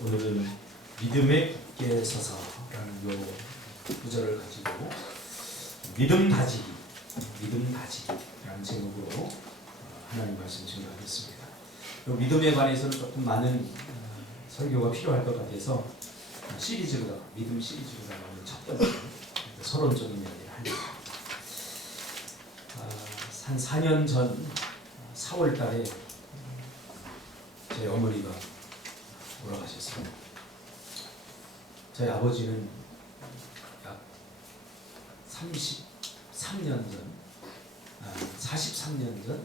오늘은 믿음에 굳게 서서라는 요 구절을 가지고 믿음 다지기라는 제목으로 하나님 말씀 증거하겠습니다. 요 믿음에 관해서는 조금 많은 설교가 필요할 것 같아서 믿음 시리즈로다가 오늘 첫 번째 서론적인 이야기를 합니다. 한 4년 전 4월 달에 제 어머니가 돌아가셨습니다. 저희 아버지는 약 43년 전, 43년 전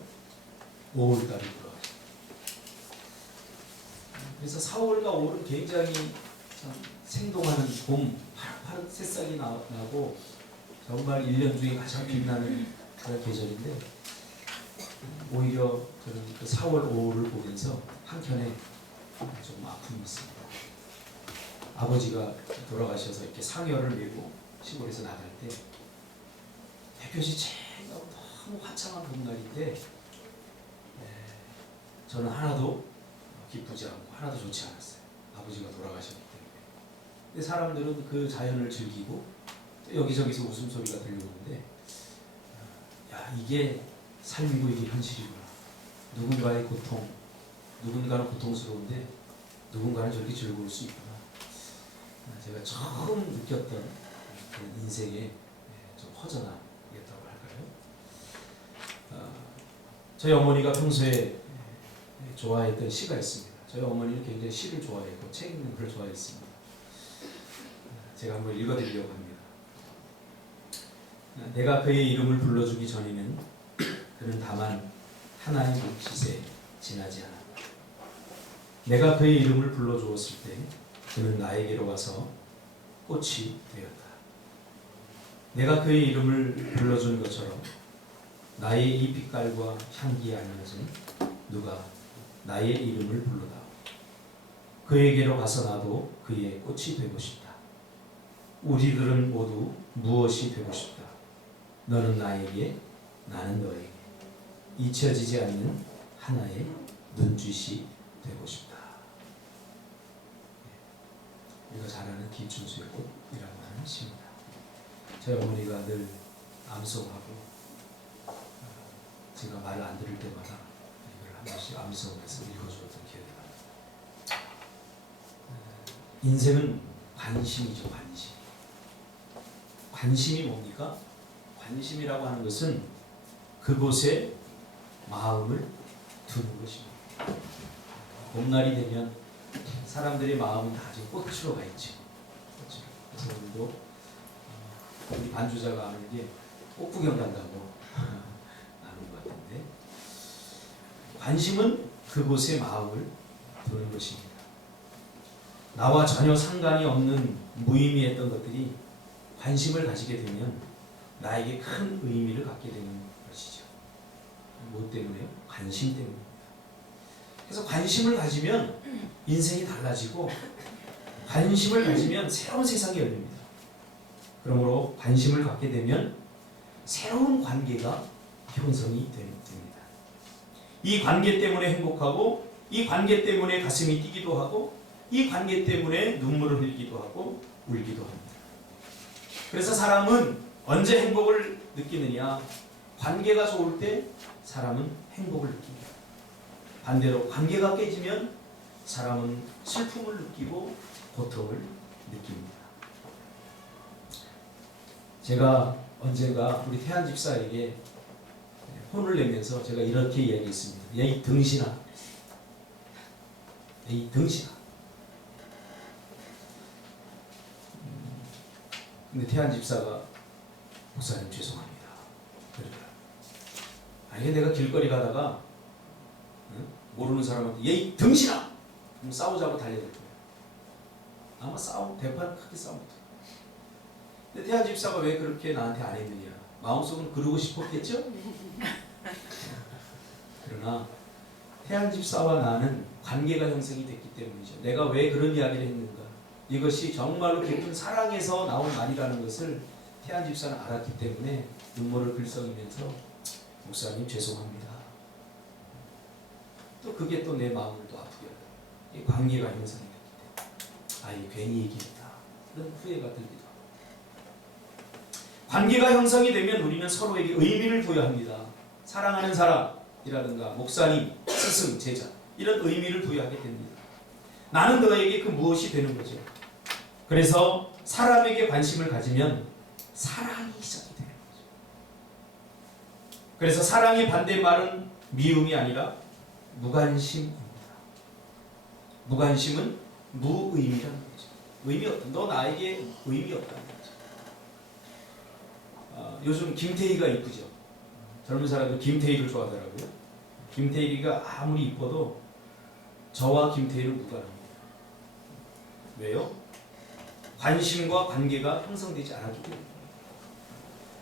5월 달에 돌아가셨습니다. 그래서 4월과 5월은 굉장히 참 생동하는 봄, 파릇파릇 새싹이 나고 정말 1년 중에 가장 빛나는 그런 계절인데, 오히려 저는 그 4월, 5월을 보면서 한켠에 조금 아픔이 있습니다. 아버지가 돌아가셔서 이렇게 상여를 메고 시골에서 나갈 때 햇볕이 쨍하고 너무 화창한 봄날인데 저는 하나도 기쁘지 않고 하나도 좋지 않았어요. 아버지가 돌아가셨기 때문에. 근데 사람들은 그 자연을 즐기고 여기저기서 웃음소리가 들려오는데, 야, 이게 삶이고 이게 현실이구나. 누군가의 고통, 누군가는 고통스러운데 누군가는 저렇게 즐거울 수 있구나. 제가 처음 느꼈던 그 인생의 좀 허전함이었다고 할까요? 저희 어머니가 평소에 좋아했던 시가 있습니다. 저희 어머니는 굉장히 시를 좋아했고 책 읽는 걸 좋아했습니다. 제가 한번 읽어드리려고 합니다. 내가 그의 이름을 불러주기 전에는 그는 다만 하나의 물깃에 지나지 않았다. 내가 그의 이름을 불러주었을 때 그는 나에게로 와서 꽃이 되었다. 내가 그의 이름을 불러준 것처럼 나의 이 빛깔과 향기에 알려진 누가 나의 이름을 불러다오. 그에게로 가서 나도 그의 꽃이 되고 싶다. 우리들은 모두 무엇이 되고 싶다. 너는 나에게, 나는 너에게 잊혀지지 않는 하나의 눈짓이 되고 싶다. 우리가 잘 아는 김춘수의 꽃이라고 하는 시입니다. 저희 어머니가 늘 암송하고 제가 말 안 들을 때마다 이걸 한 번씩 암송해서 읽어주었던 기억이 납니다. 인생은 관심이죠, 관심. 관심이 뭡니까? 관심이라고 하는 것은 그곳에 마음을 두는 것입니다. 봄날이 되면 사람들의 마음은 다 지금 꽃으로 가 있죠. 그래서 오늘도 우리 반주자가 하는 게 꽃구경 간다고 하는 것 같은데, 관심은 그곳에 마음을 두는 것입니다. 나와 전혀 상관이 없는 무의미했던 것들이 관심을 가지게 되면 나에게 큰 의미를 갖게 되는 것이죠. 무엇 때문에요? 관심 때문입니다. 그래서 관심을 가지면 인생이 달라지고, 관심을 가지면 새로운 세상이 열립니다. 그러므로 관심을 갖게 되면 새로운 관계가 형성이 됩니다. 이 관계 때문에 행복하고, 이 관계 때문에 가슴이 뛰기도 하고, 이 관계 때문에 눈물을 흘리기도 하고 울기도 합니다. 그래서 사람은 언제 행복을 느끼느냐? 관계가 좋을 때 사람은 행복을 느낍니다. 반대로 관계가 깨지면 사람은 슬픔을 느끼고 고통을 느낍니다. 제가 언젠가 우리 태한 집사에게 혼을 내면서 제가 이렇게 이야기했습니다. 야, 이 등신아. 야, 이 등신아. 근데 태한 집사가 목사님 죄송합니다. 그러더라고요. 아니, 내가 길거리 가다가 모르는 사람한테 얘 이 등신아! 싸우자고 달려들 거예요. 아마 대판 크게 싸움부터. 근데 태한 집사가 왜 그렇게 나한테 안 했느냐? 마음속은 그러고 싶었겠죠? 그러나 태한 집사와 나는 관계가 형성이 됐기 때문이죠. 내가 왜 그런 이야기를 했는가? 이것이 정말로 깊은 사랑에서 나온 말이라는 것을 태한 집사는 알았기 때문에 눈물을 글썽이면서 목사님 죄송합니다. 또 그게 또 내 마음을 또 아프게 하더라고요. 이 관계가 형성이 됐기 때문에. 이게 괜히 얘기했다. 이런 후회가 들기도 하고. 관계가 형성이 되면 우리는 서로에게 의미를 부여합니다. 사랑하는 사람이라든가 목사님, 스승, 제자 이런 의미를 부여하게 됩니다. 나는 너에게 그 무엇이 되는 거죠. 그래서 사람에게 관심을 가지면 사랑이 시작이 되는 거죠. 그래서 사랑의 반대말은 미움이 아니라 무관심입니다. 무관심은 무의미라는 거죠. 의미 없다. 너 나에게 의미 없다는 거죠. 요즘 김태희가 이쁘죠. 젊은 사람들 김태희를 좋아하더라고요. 김태희가 아무리 이뻐도 저와 김태희를 무관합니다. 왜요? 관심과 관계가 형성되지 않았기 때문에.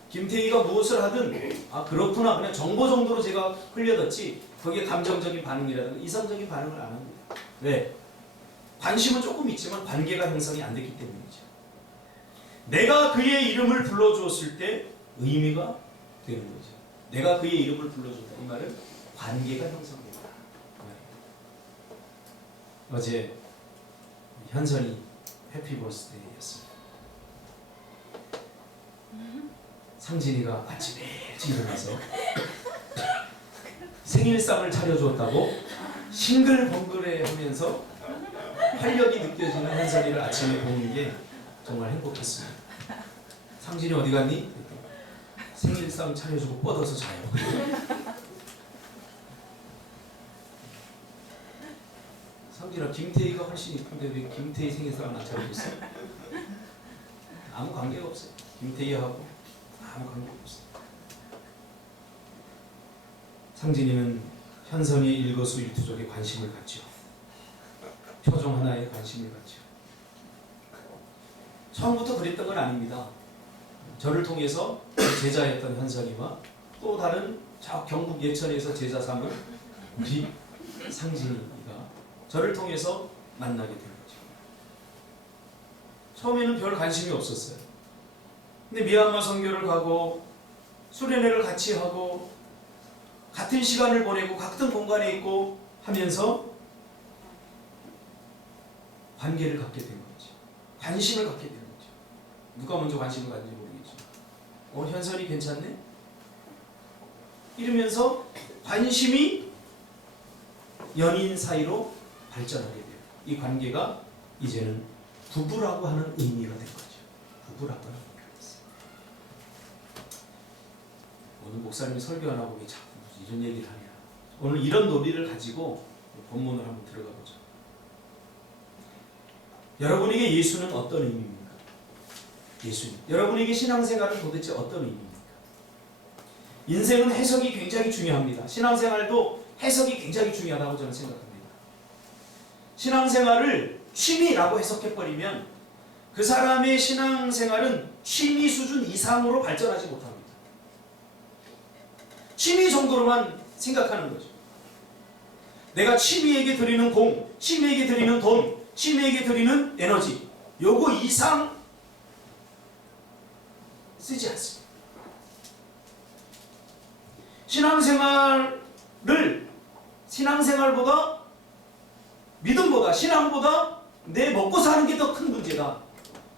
김태희가 무엇을 하든 그렇구나 그냥 정보 정도로 제가 흘려듣지 거기에 감정적인 반응이라든가 이성적인 반응을 안 합니다. 왜? 관심은 조금 있지만 관계가 형성이 안 됐기 때문이죠. 내가 그의 이름을 불러주었을 때 의미가 되는 거죠. 내가 그의 이름을 불러준다. 이 말은 관계가 형성된다. 어제 현선이 해피 버스데이였습니다. 상진이가 아침에 일찍 일어나서 생일상을 차려주었다고 싱글벙글해 하면서 활력이 느껴지는 현선이를 아침에 보는 게 정말 행복했습니다. 상진이 어디 갔니? 생일상 차려주고 뻗어서 자요. 상진아, 김태희가 훨씬 이쁜데 왜 김태희 생일상을 안 차려줬어? 아무 관계가 없어요. 김태희하고 아무 관계가 없어요. 상진이는 현선이의 일거수일투족에 관심을 갖죠. 표정 하나에 관심을 갖죠. 처음부터 그랬던 건 아닙니다. 저를 통해서 제자였던 현선이와 또 다른 저 경북 예천에서 제자 삼은 우리 상진이가 저를 통해서 만나게 된 거죠. 처음에는 별 관심이 없었어요. 근데 미얀마 선교를 가고 수련회를 같이 하고 같은 시간을 보내고 같은 공간에 있고 하면서 관계를 갖게 된 거죠. 관심을 갖게 된 거죠. 누가 먼저 관심을 갖는지 모르겠죠. 현선이 괜찮네? 이러면서 관심이 연인 사이로 발전하게 돼요. 이 관계가 이제는 부부라고 하는 의미가 된 거죠. 부부라고 하는 의미가 됐어요. 오늘 목사님이 설교 안 하고 왜 자꾸 이런 얘기를 하냐. 오늘 이런 논리를 가지고 본문을 한번 들어가 보죠. 여러분에게 예수는 어떤 의미입니까? 예수님. 여러분에게 신앙생활은 도대체 어떤 의미입니까? 인생은 해석이 굉장히 중요합니다. 신앙생활도 해석이 굉장히 중요하다고 저는 생각합니다. 신앙생활을 취미라고 해석해버리면 그 사람의 신앙생활은 취미 수준 이상으로 발전하지 못합니다. 취미 정도로만 생각하는 거죠. 내가 취미에게 드리는 공, 취미에게 드리는 돈, 취미에게 드리는 에너지, 요거 이상 쓰지 않습니다. 신앙생활보다 믿음보다 신앙보다 내 먹고 사는 게 더 큰 문제다.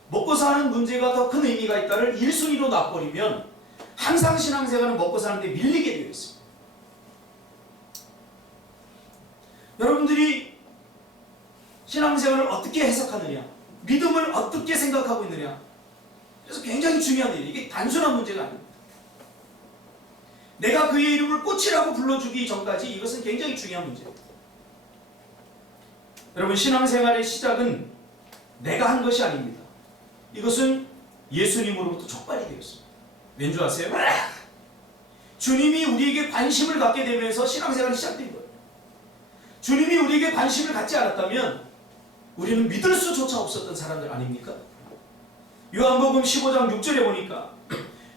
먹고 사는 문제가 더 큰 의미가 있다를 1순위로 놔버리면 항상 신앙생활은 먹고 사는데 밀리게 되어 있습니다. 여러분들이 신앙생활을 어떻게 해석하느냐, 믿음을 어떻게 생각하고 있느냐, 그래서 굉장히 중요한 일이에요. 이게 단순한 문제가 아닙니다. 내가 그의 이름을 꽃이라고 불러주기 전까지 이것은 굉장히 중요한 문제예요. 여러분, 신앙생활의 시작은 내가 한 것이 아닙니다. 이것은 예수님으로부터 촉발이 되었습니다. 왠 줄 아세요? 주님이 우리에게 관심을 갖게 되면서 신앙생활이 시작된 거예요. 주님이 우리에게 관심을 갖지 않았다면 우리는 믿을 수조차 없었던 사람들 아닙니까? 요한복음 15장 6절에 보니까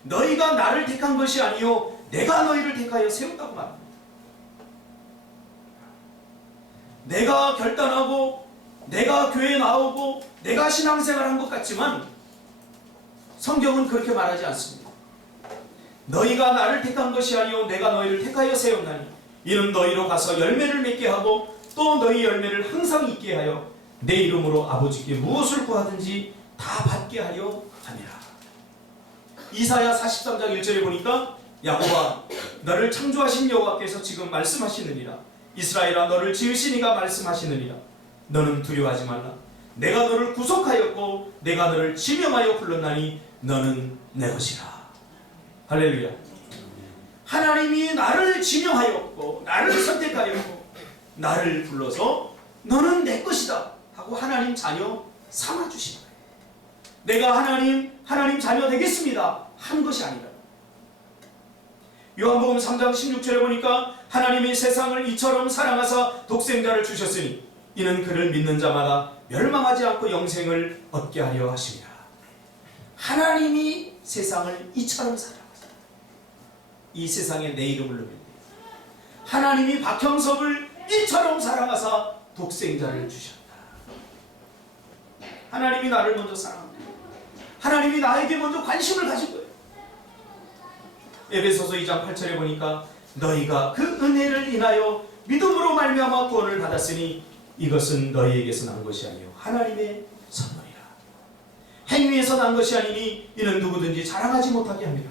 너희가 나를 택한 것이 아니요 내가 너희를 택하여 세웠다고 말합니다. 내가 결단하고 내가 교회에 나오고 내가 신앙생활한 것 같지만 성경은 그렇게 말하지 않습니다. 너희가 나를 택한 것이 아니요 내가 너희를 택하여 세웠나니 이는 너희로 가서 열매를 맺게 하고 또 너희 열매를 항상 있게 하여 내 이름으로 아버지께 무엇을 구하든지 다 받게 하려 함이라. 이사야 43장 1절에 보니까 야곱아 너를 창조하신 여호와께서 지금 말씀하시느니라. 이스라엘아 너를 지으신 이가 말씀하시느니라. 너는 두려워하지 말라. 내가 너를 구속하였고 내가 너를 지명하여 불렀나니 너는 내 것이라. 할렐루야. 하나님이 나를 지명하였고 나를 선택하였고 나를 불러서 너는 내 것이다 하고 하나님 자녀 삼아주신 거예요. 내가 하나님 자녀 되겠습니다 한 것이 아니라. 요한복음 3장 16절에 보니까 하나님이 세상을 이처럼 사랑하사 독생자를 주셨으니 이는 그를 믿는 자마다 멸망하지 않고 영생을 얻게 하려 하심이라. 하나님이 세상을 이처럼 사랑하사 이 세상에 내 이름을 넣으면 돼요. 하나님이 박형섭을 이처럼 사랑하사 독생자를 주셨다. 하나님이 나를 먼저 사랑합니다. 하나님이 나에게 먼저 관심을 가진 거예요. 에베소서 2장 8절에 보니까 너희가 그 은혜를 인하여 믿음으로 말미암아 구원을 받았으니 이것은 너희에게서 난 것이 아니요 하나님의 선물이라. 행위에서 난 것이 아니니 이는 누구든지 자랑하지 못하게 합니다.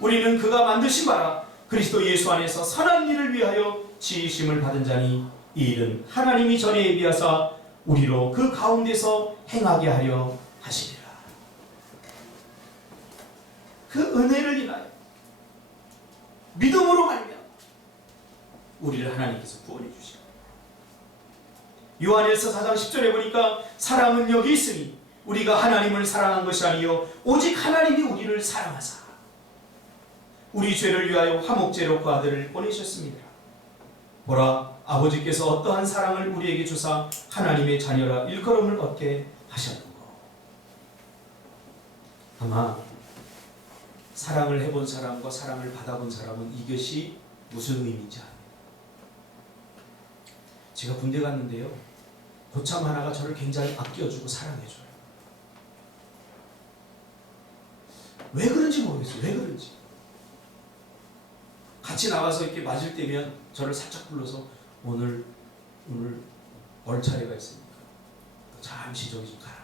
우리는 그가 만드신 바라 그리스도 예수 안에서 선한 일을 위하여 지으심을 받은 자니 이 일은 하나님이 전에 예비하사 우리로 그 가운데서 행하게 하려 하시리라. 그 은혜를 인하여 믿음으로 말미암아 우리를 하나님께서 구원해 주시고, 요한일서 4장 10절에 보니까 사랑은 여기 있으니 우리가 하나님을 사랑한 것이 아니요 오직 하나님이 우리를 사랑하사 우리 죄를 위하여 화목제로 그 아들을 보내셨습니다. 보라 아버지께서 어떠한 사랑을 우리에게 주사 하나님의 자녀라 일컬음을 얻게 하셨는고. 아마 사랑을 해본 사람과 사랑을 받아본 사람은 이것이 무슨 의미인지 압니다. 제가 군대 갔는데요, 고참 하나가 저를 굉장히 아껴주고 사랑해줘요. 왜 그런지 모르겠어요. 왜 그런지. 같이 나가서 이렇게 맞을 때면 저를 살짝 불러서 오늘 얼차례가 있으니까 잠시 저기 좀 가라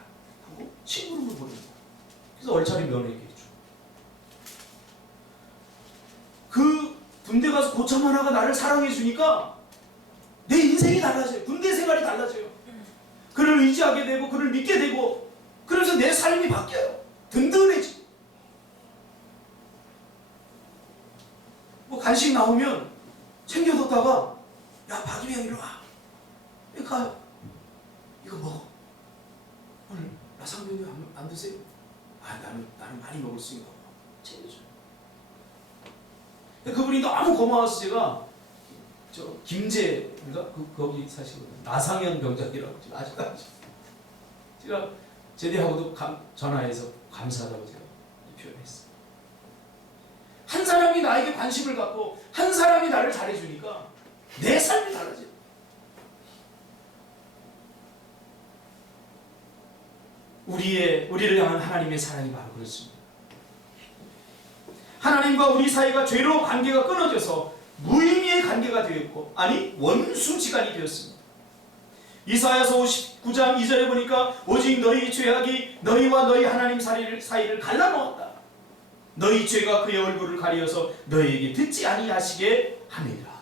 하고 친구를 보내요. 그래서 얼차례 면회게 해줘. 그 군대 가서 고참 하나가 나를 사랑해 주니까 내 인생이 달라져요. 군대 생활이 달라져요. 그를 의지하게 되고 그를 믿게 되고, 그러면서 내 삶이 바뀌어요. 든든해지. 뭐 간식 나오면 챙겨뒀다가 야 박이명 이리 와. 여기 가요. 이거 먹어. 오늘 라상면이 안 드세요? 아 나는 많이 먹을 수 있는 거 챙겨줘요. 그분이 너무 고마워서 제가 저 김제인가 거기 사시거든요. 나상현 병장이라고 아직도 아시죠? 제가 제대하고도 전화해서 감사하다고 제가 표현했어요. 한 사람이 나에게 관심을 갖고 한 사람이 나를 잘해주니까 내 삶이 달라져요. 우리를 향한 하나님의 사랑이 바로 그렇습니다. 하나님과 우리 사이가 죄로 관계가 끊어져서 무의미의 관계가 되었고, 아니 원수지간이 되었습니다. 이사야서 59장 2절에 보니까 오직 너희 죄악이 너희와 너희 하나님 사이를 갈라놓았다. 너희 죄가 그의 얼굴을 가리어서 너희에게 듣지 아니하시게 함이라.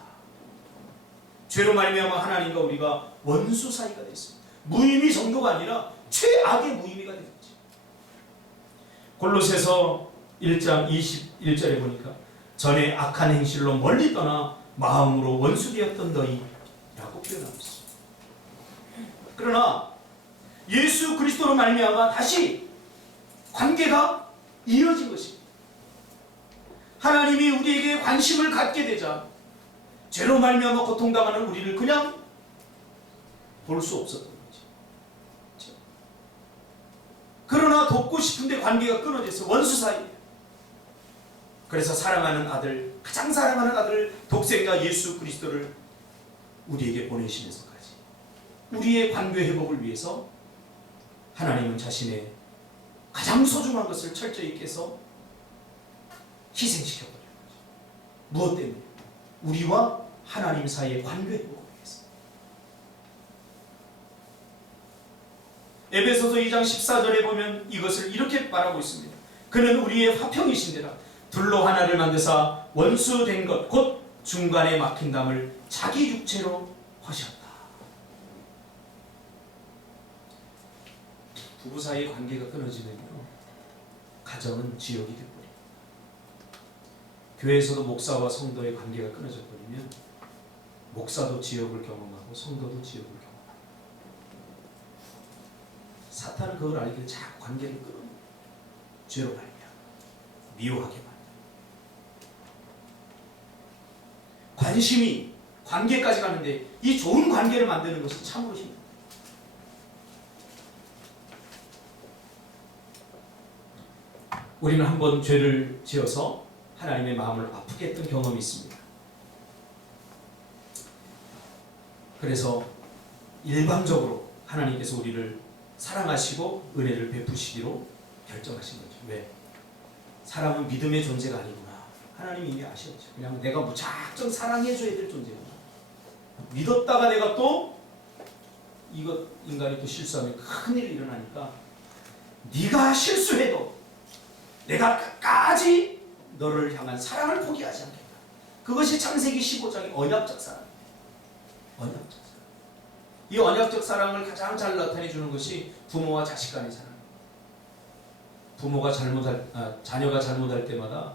죄로 말미암아 하나님과 우리가 원수 사이가 됐습니다. 무의미 정도가 아니라 최악의 무의미가 되었지. 골로새서 1장 21절에 보니까 전에 악한 행실로 멀리 떠나 마음으로 원수되었던 너희라고 표현하고 있습니다. 그러나 예수 그리스도로 말미암아 다시 관계가 이어진 것입니다. 하나님이 우리에게 관심을 갖게 되자 죄로 말미암아 고통당하는 우리를 그냥 볼 수 없었던 거지. 그러나 돕고 싶은데 관계가 끊어져서 원수 사이에. 그래서 사랑하는 아들, 가장 사랑하는 아들 독생자 예수 그리스도를 우리에게 보내시면서까지 우리의 관계 회복을 위해서 하나님은 자신의 가장 소중한 것을 철저히 깨서 희생시켜버린 거죠. 무엇 때문에? 우리와 하나님 사이의 관계 회복을 위해서. 에베소서 2장 14절에 보면 이것을 이렇게 말하고 있습니다. 그는 우리의 화평이신데라 둘로 하나를 만드사 원수 된 것 곧 중간에 막힌 담을 자기 육체로 하셨다. 부부 사이의 관계가 끊어지면요, 가정은 지옥이 되버립니다. 교회에서도 목사와 성도의 관계가 끊어져 버리면 목사도 지옥을 경험하고 성도도 지옥을 경험합니다. 사탄은 그걸 알기에 자꾸 관계를 끊어요. 죄로 말미암아 미워하게 만들어요. 관심이 관계까지 가는데 이 좋은 관계를 만드는 것은 참으로 힘듭니다. 우리는 한번 죄를 지어서 하나님의 마음을 아프게 했던 경험이 있습니다. 그래서 일방적으로 하나님께서 우리를 사랑하시고 은혜를 베푸시기로 결정하신 거죠. 왜? 사람은 믿음의 존재가 아니구나. 하나님이 이미 아셨죠. 그냥 내가 무작정 사랑해줘야 될 존재구나. 믿었다가 내가 또 이것 인간이 또 실수하면 큰일이 일어나니까 네가 실수해도 내가 끝까지 너를 향한 사랑을 포기하지 않겠다. 그것이 창세기 15장의 언약적 사랑입니다. 언약적 사랑. 이 언약적 사랑을 가장 잘 나타내 주는 것이 부모와 자식 간의 사랑. 부모가 자녀가 잘못할 때마다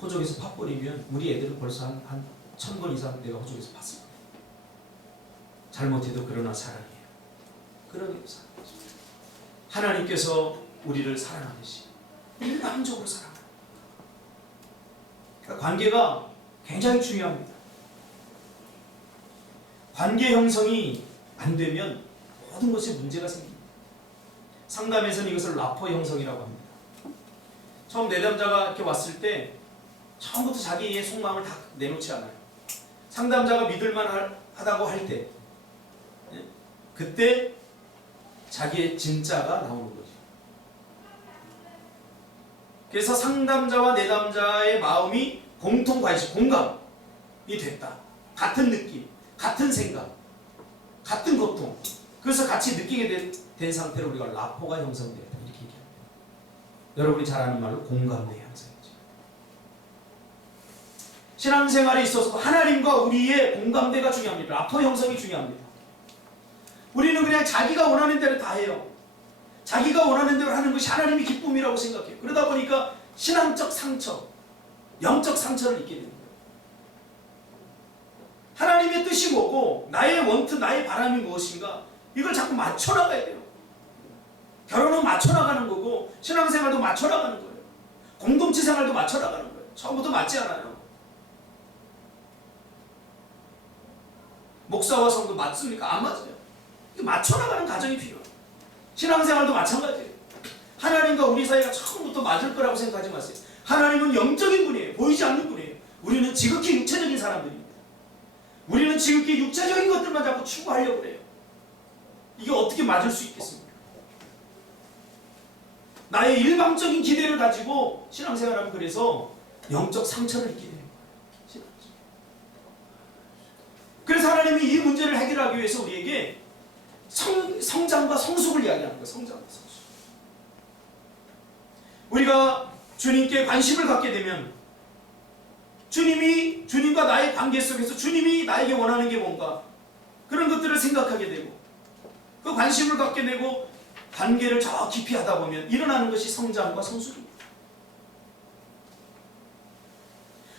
호적에서 팥버리면 우리 애들은 벌써 한 1000번 이상 내가 호적에서 봤습니다. 잘못해도 그러나 사랑해요. 그러게 사랑하죠. 하나님께서 우리를 사랑하듯이 일방적으로 사랑합니다. 그러니까 관계가 굉장히 중요합니다. 관계 형성이 안 되면 모든 것에 문제가 생깁니다. 상담에서는 이것을 라포 형성이라고 합니다. 처음 내담자가 이렇게 왔을 때 처음부터 자기의 속마음을 다 내놓지 않아요. 상담자가 믿을만 하다고 할 때, 그때 자기의 진짜가 나오는 거죠. 그래서 상담자와 내담자의 마음이 공통 관심, 공감이 됐다. 같은 느낌, 같은 생각, 같은 고통. 그래서 같이 느끼게 된 상태로 우리가 라포가 형성되었다. 이렇게 얘기합니다. 여러분이 잘 아는 말로 공감대 형성이죠. 신앙생활에 있어서 하나님과 우리의 공감대가 중요합니다. 라포 형성이 중요합니다. 우리는 그냥 자기가 원하는 대로 다 해요. 자기가 원하는 대로 하는 것이 하나님의 기쁨이라고 생각해요. 그러다 보니까 신앙적 상처, 영적 상처를 입게 됩니다. 하나님의 뜻이 뭐고 나의 원트, 나의 바람이 무엇인가 이걸 자꾸 맞춰나가야 돼요. 결혼은 맞춰나가는 거고 신앙생활도 맞춰나가는 거예요. 공동체 생활도 맞춰나가는 거예요. 처음부터 맞지 않아요. 목사와 성도 맞습니까? 안 맞아요. 맞춰나가는 과정이 필요해요. 신앙생활도 마찬가지예요. 하나님과 우리 사이가 처음부터 맞을 거라고 생각하지 마세요. 하나님은 영적인 분이에요. 보이지 않는 분이에요. 우리는 지극히 육체적인 사람들입니다. 우리는 지극히 육체적인 것들만 자꾸 추구하려고 그래요. 이게 어떻게 맞을 수 있겠습니까? 나의 일방적인 기대를 가지고 신앙생활하면 그래서 영적 상처를 입게 돼요. 그래서 하나님이 이 문제를 해결하기 위해서 우리에게 성장과 성숙을 이야기하는 거예요. 성장과 성숙. 우리가 주님께 관심을 갖게 되면 주님과 나의 관계 속에서 주님이 나에게 원하는 게 뭔가 그런 것들을 생각하게 되고 그 관심을 갖게 되고 관계를 저 깊이 하다 보면 일어나는 것이 성장과 성숙입니다.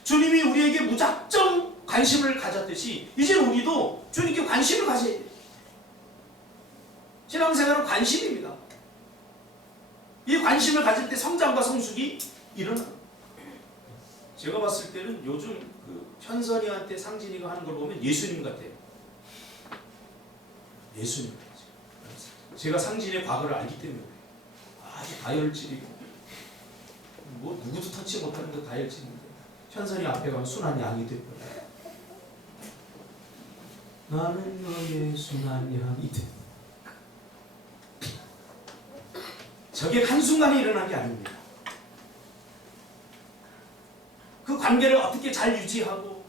주님이 우리에게 무작정 관심을 가졌듯이 이제 우리도 주님께 관심을 가져야 돼요. 신앙생활은 관심입니다. 이 관심을 가질 때 성장과 성숙이 일어나요. 제가 봤을 때는 요즘 그 현선이한테 상진이가 하는 걸 보면 예수님 같아요. 예수님 같아요. 제가 상진의 과거를 알기 때문에 아주 다혈질이고 뭐 누구도 터치 못하는 거 다혈질인데 현선이 앞에 가면 순한 양이 되버려요. 나는 너의 순한 양이 돼. 저게 한순간에 일어난 게 아닙니다. 그 관계를 어떻게 잘 유지하고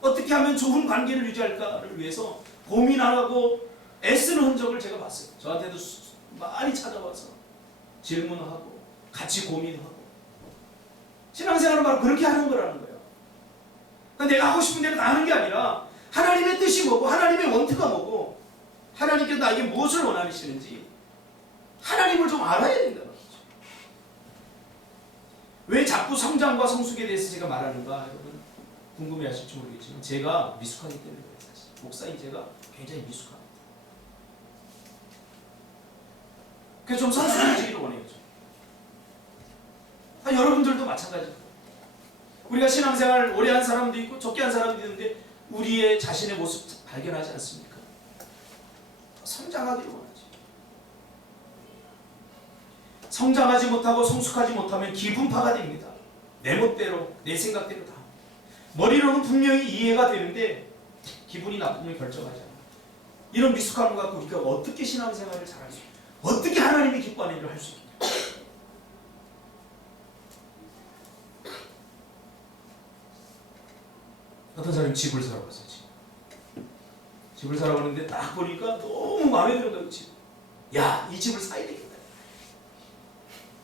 어떻게 하면 좋은 관계를 유지할까를 위해서 고민하고 애쓰는 흔적을 제가 봤어요. 저한테도 많이 찾아와서 질문하고 같이 고민하고. 신앙생활은 바로 그렇게 하는 거라는 거예요. 그러니까 내가 하고 싶은 대로 다 하는 게 아니라 하나님의 뜻이 뭐고 하나님의 원투가 뭐고 하나님께서 나에게 무엇을 원하시는지 하나님을 좀 알아야 된다는 거죠. 왜 자꾸 성장과 성숙에 대해서 제가 말하는가 여러분 궁금해하실지 모르겠지만 제가 미숙하기 때문에 그래요. 사실 목사인 제가 굉장히 미숙합니다. 그래서 좀 성숙해지기를 원해요. 여러분들도 마찬가지입니다. 우리가 신앙생활 오래 한 사람도 있고 적게 한 사람도 있는데 우리의 자신의 모습 발견하지 않습니까? 성장하기를 원하지. 성장하지 못하고 성숙하지 못하면 기분파가 됩니다. 내 멋대로 내 생각대로 다. 머리로는 분명히 이해가 되는데 기분이 나쁘면 결정하지 않아요. 이런 미숙함을 갖고 우리가 어떻게 신앙생활을 잘할 수 있어요? 어떻게 하나님이 기뻐하는 일을 할 수 있겠냐? 어떤 사람이 집을 사러 갔어요. 집을 사러 가는데 딱 보니까 너무 마음에 들어요. 이 집. 야, 이 집을 사야 되겠다.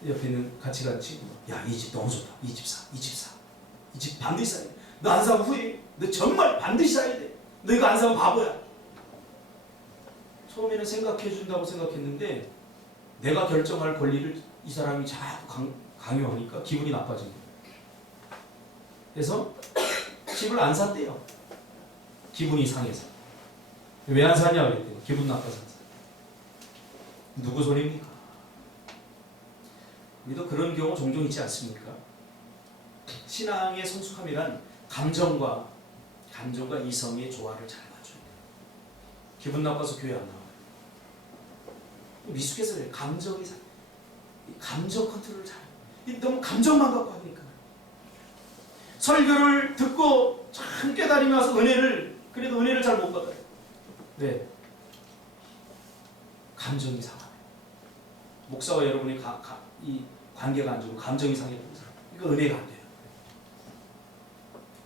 옆에 있는 같이 간 친구가 야, 이 집 너무 좋다. 이 집 사. 이 집 사. 이 집 반드시 사야 돼. 너 안 사면 후회해. 너 정말 반드시 사야 돼. 너 이거 안 사면 바보야. 처음에는 생각해 준다고 생각했는데 내가 결정할 권리를 이 사람이 자꾸 강요하니까 기분이 나빠진 거예요. 그래서 집을 안 샀대요. 기분이 상해서. 왜 안 사냐 그랬더니 기분 나빠서. 누구 손입니까? 우리도 그런 경우 종종 있지 않습니까? 신앙의 성숙함이란 감정과 이성의 조화를 잘 맞춰야 돼요. 기분 나빠서 교회 안 나와요. 미숙해서 그래요. 감정 컨트롤을 잘. 너무 감정만 갖고 하니까. 설교를 듣고 참 깨달음이 와서 그래도 은혜를 잘 못 받아요. 네. 감정이 상하네. 목사와 여러분의 이 관계가 안 좋고 감정이 상해버린 사람. 이거 은혜가 안 돼요.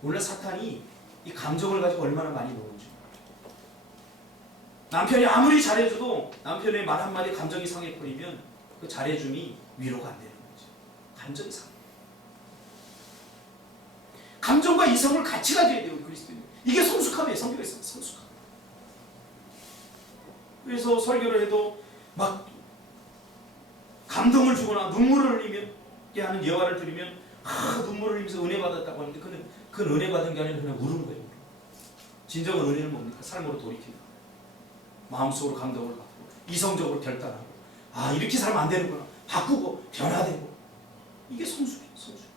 원래 사탄이 이 감정을 가지고 얼마나 많이 노는지. 남편이 아무리 잘해줘도 남편의 말 한마디에 감정이 상해버리면 그 잘해줌이 위로가 안 되는 거죠. 감정이 상해. 감정과 이성을 같이 가져야 돼요. 그리스도인. 이게 성숙함이에요. 성경에서 성숙함. 그래서 설교를 해도 막 감동을 주거나 눈물을 흘리게 하는 예화를 들으면 눈물을 흘리면서 은혜 받았다고 하는데 그 은혜 받은 게 아니라 그냥 우는 거예요. 진정한 은혜는 뭡니까? 삶으로 돌이킨다. 마음속으로 감동을 받고 이성적으로 결단하고 이렇게 살면 안 되는구나. 바꾸고 변화되고 이게 성숙이에요. 성숙.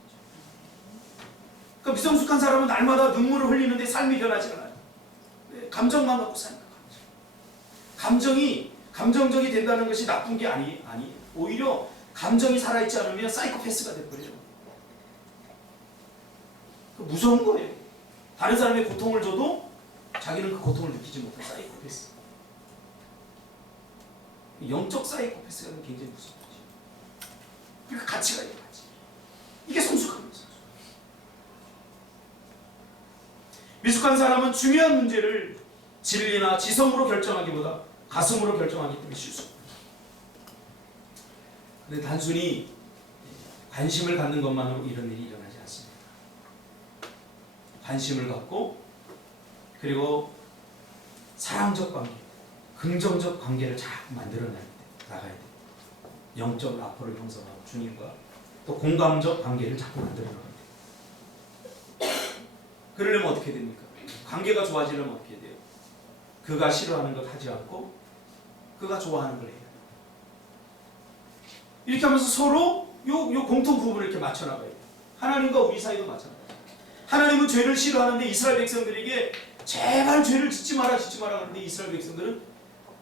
그러니까 미성숙한 사람은 날마다 눈물을 흘리는데 삶이 변하지 않아요. 감정만 갖고 사니까. 감정적이 된다는 것이 나쁜 게 아니에요. 오히려 감정이 살아있지 않으면 사이코패스가 돼버려요. 무서운 거예요. 다른 사람의 고통을 줘도 자기는 그 고통을 느끼지 못한 사이코패스. 영적 사이코패스가 굉장히 무서운 거죠. 그러니까 같이 가야 돼요. 같이. 이게 성숙합니다. 미숙한 사람은 중요한 문제를 진리나 지성으로 결정하기보다 가슴으로 결정하기 때문에 실수합니다. 근데 단순히 관심을 갖는 것만으로 이런 일이 일어나지 않습니다. 관심을 갖고 그리고 사랑적 관계, 긍정적 관계를 잘 만들어 나가야 돼요. 영적 앞으로 형성하고 주님과 또 공감적 관계를 자꾸 만들어 나가야 돼요. 그러려면 어떻게 됩니까? 관계가 좋아지려면 어떻게 돼요? 그가 싫어하는 것 하지 않고 그가 좋아하는 걸 해야 돼요. 이렇게 하면서 서로 요 공통 부분을 이렇게 맞춰나가야 돼요. 하나님과 우리 사이도 마찬가지예요. 하나님은 죄를 싫어하는데 이스라엘 백성들에게 제발 죄를 짓지 마라 그러는데 이스라엘 백성들은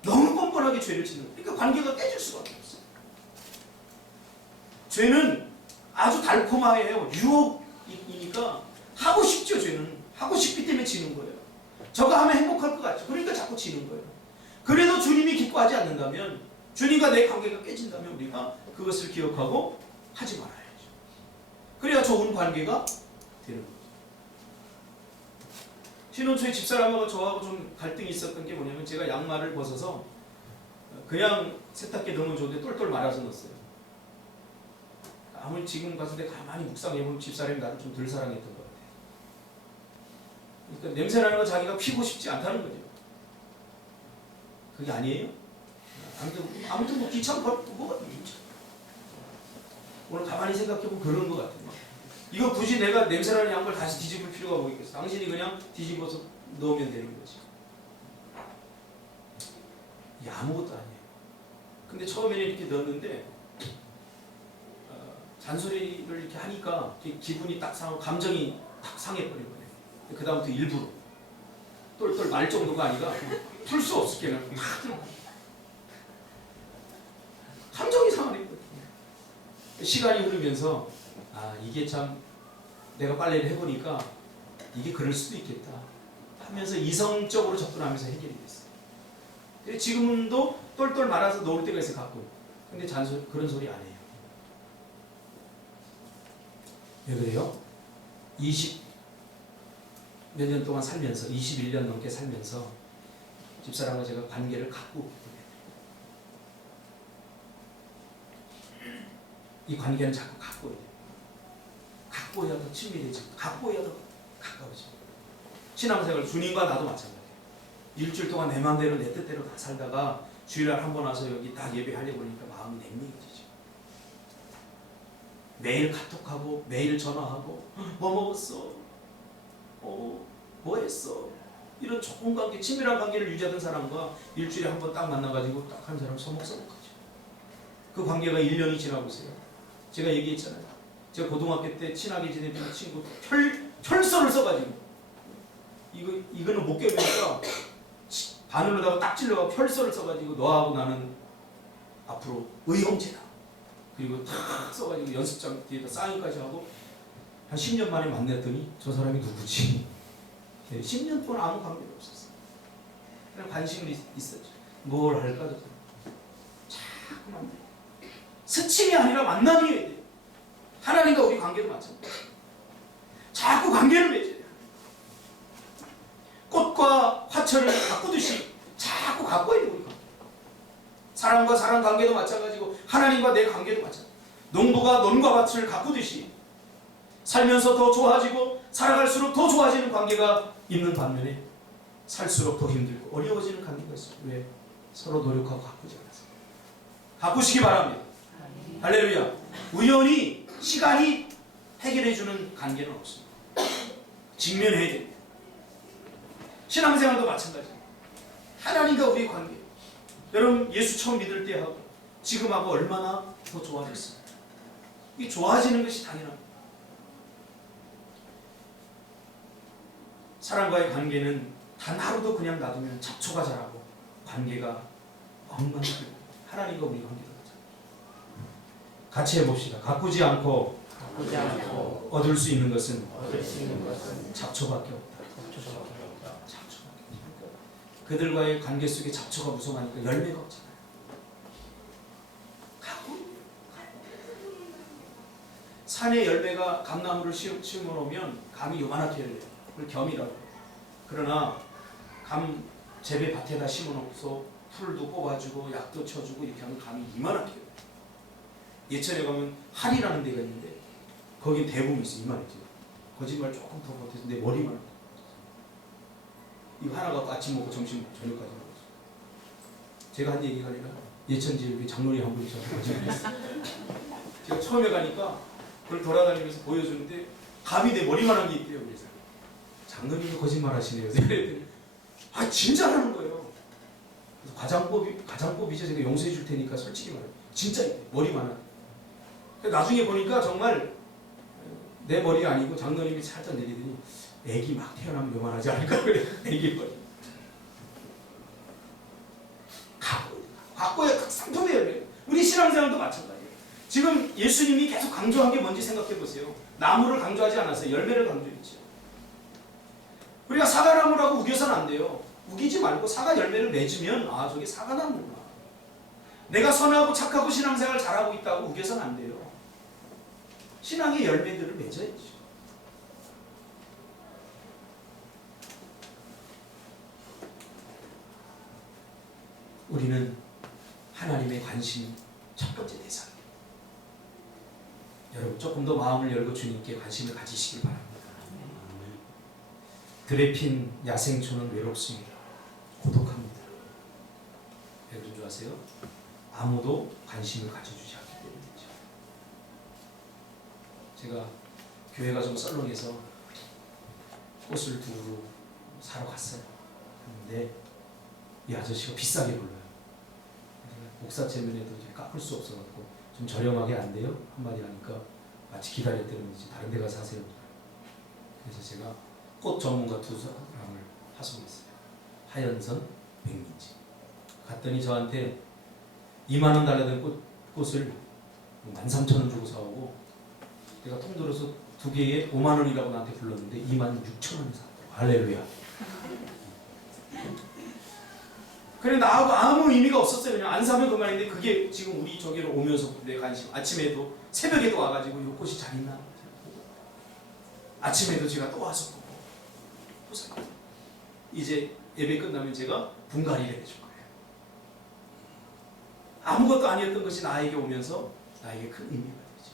너무 뻔뻔하게 죄를 짓는 거예요. 그러니까 관계가 깨질 수밖에 없어요. 죄는 아주 달콤해요. 유혹이니까 하고 싶죠. 죄는 하고 싶기 때문에 지는 거예요. 저거 하면 행복할 것 같죠. 그러니까 자꾸 지는 거예요. 그래도 주님이 기뻐하지 않는다면, 주님과 내 관계가 깨진다면 우리가 그것을 기억하고 하지 말아야죠. 그래야 좋은 관계가 되는 거죠. 신혼 초에 집사람하고 저하고 좀 갈등이 있었던 게 뭐냐면, 제가 양말을 벗어서 그냥 세탁기에 넣으면 좋은데 똘똘 말아서 넣었어요. 아무리 지금 가서 내가 가만히 묵상해보면 집사람이 나를 좀 덜 사랑했던 것 같아요. 그러니까 냄새나는 거 자기가 피고 싶지 않다는 거죠. 그게 아니에요? 아무튼 뭐 귀찮고 뭐 오늘 가만히 생각해보면 그런 것 같아요. 이거 굳이 내가 냄새나는 양말 다시 뒤집을 필요가 뭐 있겠어. 당신이 그냥 뒤집어서 넣으면 되는 거지. 이게 아무것도 아니에요. 근데 처음에는 이렇게 넣었는데 잔소리를 이렇게 하니까 기분이 딱 상하고 감정이 딱 상해버린 거예요. 그 다음부터 일부러 똘똘 말 정도가 아니라 풀 수 없을 게는 다 들어. 감정이 상하는 거예요. 시간이 흐르면서 이게 참 내가 빨래를 해보니까 이게 그럴 수도 있겠다 하면서 이성적으로 접근하면서 해결이 됐어요. 근데 지금도 똘똘 말아서 놓을 때가 있어요. 가끔. 근데 그런 소리 안 해요. 왜 그래요? 20몇 년 동안 살면서 21년 넘게 살면서 집사람과 제가 관계를 갖고 이 관계는 자꾸 갖고 해야 돼요. 갖고 해야 더 친밀해지고 갖고 해야 더 가까워지고 신앙생활 주님과 나도 마찬가지예요. 일주일 동안 내 마음대로 내 뜻대로 다 살다가 주일날 한 번 와서 여기 딱 예배하려고 그러니까 마음이 냉랭해지죠. 매일 카톡하고 매일 전화하고 뭐 먹었어? 뭐 했어? 이런 좋은 관계, 친밀한 관계를 유지하던 사람과 일주일에 한 번 딱 만나가지고 딱 한 사람 서먹서먹하죠. 그 관계가 1년이 지나고 있어요. 제가 얘기했잖아요. 제가 고등학교 때 친하게 지내던 친구 혈서를 써가지고 이거는 못 깨우니까 바늘로다가 딱 찔러가지고 혈서를 써가지고 너하고 나는 앞으로 의형제다. 그리고 탁 써가지고 연습장 뒤에다 사인까지 하고 한 10년 만에 만났더니 저 사람이 누구지? 10년 동안 아무 관계가 없었어요. 그냥 관심이 있었죠. 뭘 할까? 자꾸 만나요. 스침이 아니라 만남이어야 돼요. 하나님과 우리 관계도 마찬가지예요. 자꾸 관계를 맺어야 돼요. 꽃과 화철을 가꾸듯이 자꾸 가꿔야 돼요. 우리 관계. 사람과 사람 관계도 마찬가지고 하나님과 내 관계도 마찬가지고 농부가 논과 밭을 가꾸듯이 살면서 더 좋아지고 살아갈수록 더 좋아지는 관계가 있는 반면에 살수록 더 힘들고 어려워지는 관계가 있어요. 왜? 서로 노력하고 가꾸지 않아서. 가꾸시기 바랍니다. 할렐루야. 우연히 시간이 해결해주는 관계는 없습니다. 직면해야 됩니다. 신앙생활도 마찬가지입니다. 하나님과 우리의 관계. 여러분 예수 처음 믿을 때하고 지금하고 얼마나 더 좋아졌어요. 이 좋아지는 것이 당연합니다. 사람과의 관계는 단 하루도 그냥 놔두면 잡초가 자라고 관계가 엉망이고 하나님과 우리 관계가 같이 해봅시다. 가꾸지 않고 얻을 수 있는 것은 잡초밖에 없다. 잡초밖에 없다. 그들과의 관계 속에 잡초가 무성하니까 열매가 없잖아요. 산에 열매가 감나무를 심어놓으면 감이 요만하게 열려요. 그걸 겸이라고 해요. 그러나 감 재배 밭에다 심어놓고서 풀도 뽑아주고 약도 쳐주고 이렇게 하면 감이 이만하게 열려요. 예천에 가면 한이라는 데가 있는데 거긴 대부분 있어. 이만하지. 거짓말 조금 더 못해서 내 머리만 이거 하나 갖고 아침 먹고 점심 저녁까지 먹었어. 제가 한 얘기가 아니라 예천지에 장로님 한 분이 저한테 거짓말했어요. 제가 처음에 가니까 그걸 돌아다니면서 보여주는데 감이 내 머리만한 게 있대요. 그래서 장로님이 거짓말 하시네요. 그랬더니 진짜 하는 거예요. 그래서 가장법이죠. 제가 용서해 줄 테니까 솔직히 말해요. 진짜 있대. 머리만한. 나중에 보니까 정말 내 머리가 아니고 장로님이 살짝 내리더니 애기 막 태어나면 요만하지 않을까 그래. 애기 머리. 갖고야 상품이에요. 우리 신앙생활도 마찬가지예요. 지금 예수님이 계속 강조한 게 뭔지 생각해 보세요. 나무를 강조하지 않았어요. 열매를 강조했죠. 우리가 사과나무라고 우겨서는 안 돼요. 우기지 말고 사과 열매를 맺으면 저게 사과나무구나. 내가 선하고 착하고 신앙생활 잘하고 있다고 우겨서는 안 돼요. 신앙의 열매들을 맺어야죠. 우리는 하나님의 관심 첫 번째 대상. 여러분 조금 더 마음을 열고 주님께 관심을 가지시길 바랍니다. 들에 핀 야생초는 외롭습니다. 고독합니다. 왜 그런 줄 아세요? 아무도 관심을 가져주지 않기 때문이죠. 제가 교회가 좀 썰렁해서 꽃을 두루 사러 갔어요. 근데 이 아저씨가 비싸게 불러요. 목사 체면에도 이제 깎을 수 없어갖고 좀 저렴하게 안 돼요? 한마디 하니까 마치 기다렸더니 다른 데 가서 사세요. 그래서 제가 꽃 전문가 두 사람을 하소했어요. 하연선, 백민지. 갔더니 저한테 2만 원 달라던 꽃을 13,000원 주고 사오고 내가 통 들어서 두 개에 5만 원이라고 나한테 불렀는데 26,000원에 샀더라고. 할렐루야. 그래 나하고 아무 의미가 없었어요. 그냥 안 사면 그만인데 그게 지금 우리 저기로 오면서 내 관심. 아침에도 새벽에도 와가지고 이 꽃이 잘 있나? 아침에도 제가 또 와서 보고 또 사고. 이제 예배 끝나면 제가 분갈이를 해줄 거예요. 아무것도 아니었던 것이 나에게 오면서 나에게 큰 의미가 되죠.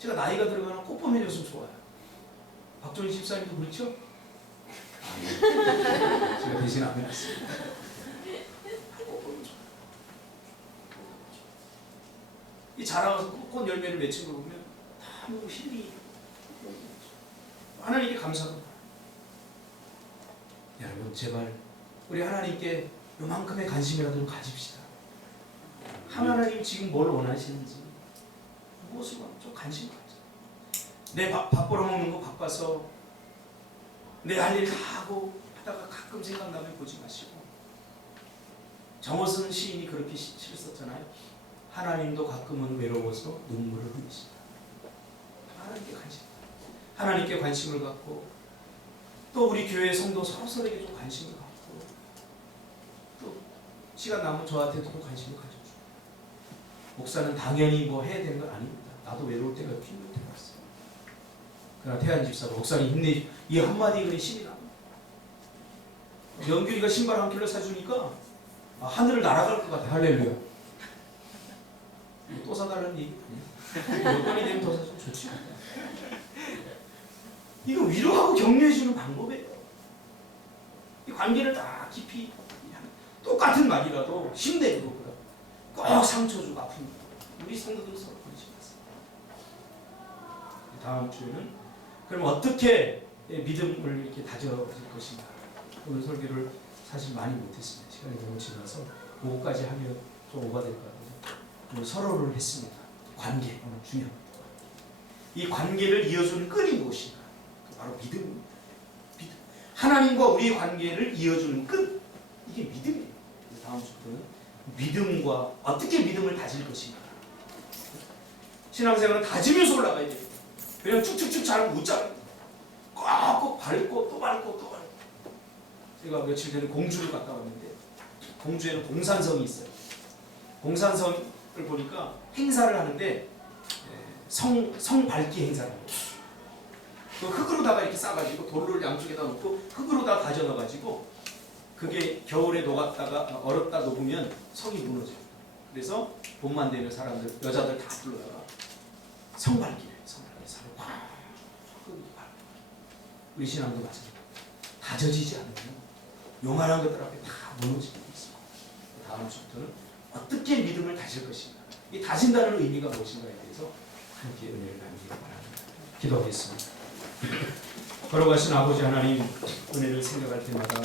제가 나이가 들어가는 꽃 보면 요즘 좋아요. 박종희 집사님도 그렇죠? 제가 대신 안 해놨습니다. 이 자라서 꽃 열매를 맺힌 거 보면 너무 힘이 하나님께 감사합니다. 여러분 제발 우리 하나님께 요만큼의 관심이라도 좀 가집시다. 하나님 지금 뭘 원하시는지 무엇을 좀 관심 가져. 내 밥 벌어먹는 거 바빠서 내 할 일 다 하고 하다가 가끔 생각나면 보지 마시고 정호승 시인이 그렇게 시를 썼잖아요. 하나님도 가끔은 외로워서 눈물을 흘리시다. 하나님께 관심을 갖고 또 우리 교회 성도 서로서로에게 좀 관심을 갖고 또 시간 남으면 저한테도 관심을 가져주고 목사는 당연히 뭐 해야 되는 건 아닙니다. 나도 외로울 때가 필요할 때가 있어요. 그러나 태안 집사가 목사님 힘내 이 한마디 글이 힘이 납니다. 영규이가 신발 한 켤레 사주니까 하늘을 날아갈 것 같아. 할렐루야. 또 사달라는 얘기 아니에요. 몇 번이 되면 더 사주면 좋지. 이거 위로하고 격려해주는 방법이에요. 이 관계를 다 깊이 똑같은 말이라도 힘내고 꼭 상처 주고 아픕니다. 우리 성도들 서로 그러지 마세요. 다음 주에는 그럼 어떻게 믿음을 이렇게 다져질 것인가. 오늘 설교를 사실 많이 못했습니다. 시간이 너무 지나서 그거까지 하면 좀 오바될 것 같아요. 서로를 했습니다. 관계 오늘 중요합니다. 이 관계를 이어주는 끈이 무엇인가? 바로 믿음입니다. 믿음. 하나님과 우리의 관계를 이어주는 끈 이게 믿음이에요. 다음 주부터는 믿음과 어떻게 믿음을 다질 것인가. 신앙생활은 다지면서 올라가야 됩니다. 그냥 쭉쭉쭉 자르면 못 자랍니다. 꼭 밟고 또 밟고 또 밟고. 제가 며칠 전에 공주를 갔다 왔는데 공주에는 공산성이 있어요. 공산성을 보니까 행사를 하는데 성 밝기 행사를 해요. 그 흙으로다가 이렇게 싸가지고 돌을 양쪽에다 놓고 흙으로 다 다져 넣어가지고 그게 겨울에 녹았다가 얼었다 녹으면 성이 무너져요. 그래서 봄만 되면 사람들 여자들 다 불러다가 성밝기를 성밝기 사를 확 우리 신앙도 마찬가지입니다. 다져지지 않으면 요만한 것들 앞에 다 무너지고 있습니다. 다음 주부터는 어떻게 믿음을 다질 것인가, 이 다진다는 의미가 무엇인가에 대해서 함께 은혜를 나누기를 바랍니다. 기도하겠습니다. 걸어가신 아버지 하나님, 은혜를 생각할 때마다